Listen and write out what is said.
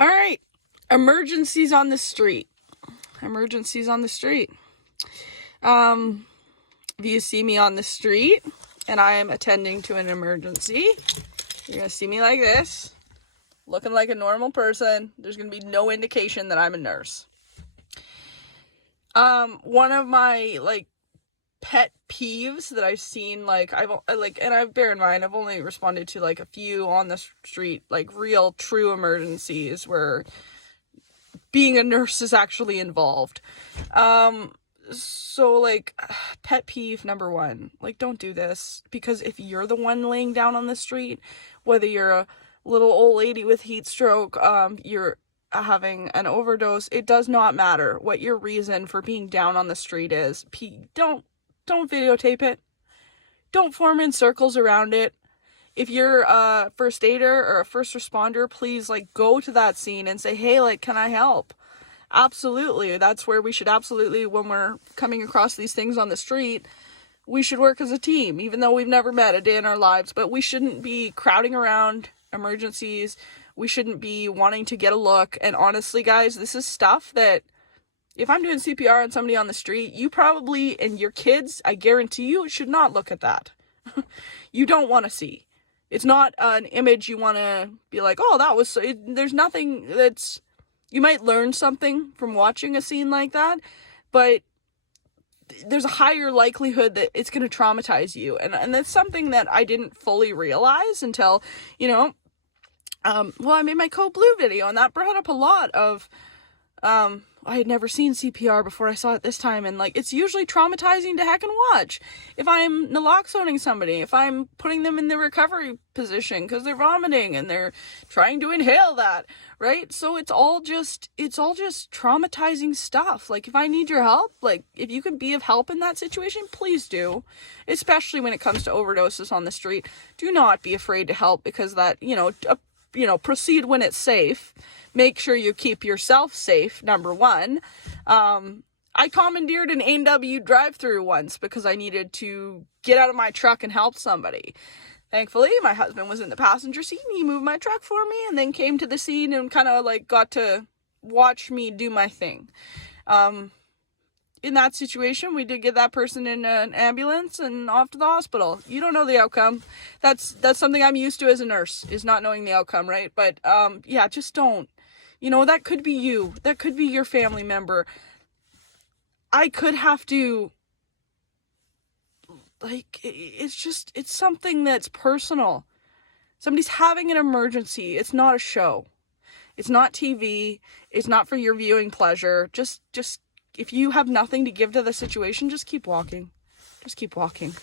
All right. Emergencies on the street. Emergencies on the street. If you see me on the street and I am attending to an emergency, you're going to see me like this, looking like a normal person. There's going to be no indication that I'm a nurse. One of my, pet peeves that I've seen, bear in mind, I've only responded to, a few on the street, real, true emergencies where being a nurse is actually involved. Pet peeve number one, don't do this, because if you're the one laying down on the street, whether you're a little old lady with heat stroke, you're having an overdose, it does not matter what your reason for being down on the street is. Don't videotape it. Don't form in circles around it. If you're a first aider or a first responder, please go to that scene and say, hey, can I help? Absolutely. That's where we should absolutely, when we're coming across these things on the street, we should work as a team, even though we've never met a day in our lives. But we shouldn't be crowding around emergencies. We shouldn't be wanting to get a look. And honestly, guys, this is stuff that if I'm doing CPR on somebody on the street, you probably, and your kids, I guarantee you, should not look at that. You don't want to see. It's not an image you want to be like, oh, that was, there's nothing that's, you might learn something from watching a scene like that, but there's a higher likelihood that it's going to traumatize you. And that's something that I didn't fully realize until, I made my Code Blue video, and that brought up a lot of, I had never seen CPR before I saw it this time, and it's usually traumatizing to heck and watch. If I'm naloxoning somebody, if I'm putting them in the recovery position because they're vomiting and they're trying to inhale that, right? So it's all just traumatizing stuff. If I need your help, if you can be of help in that situation, please do. Especially when it comes to overdoses on the street. Do not be afraid to help, because that, proceed when it's safe. Make sure you keep yourself safe, number one. I commandeered an A&W drive-through once because I needed to get out of my truck and help somebody. Thankfully, my husband was in the passenger seat, and he moved my truck for me and then came to the scene and kind of got to watch me do my thing. In that situation, we did get that person in an ambulance and off to the hospital. You don't know the outcome. That's something I'm used to as a nurse, is not knowing the outcome, right? But just don't. That could be you. That could be your family member. I could have to, it's something that's personal. Somebody's having an emergency. It's not a show. It's not TV. It's not for your viewing pleasure. Just if you have nothing to give to the situation, just keep walking. Just keep walking.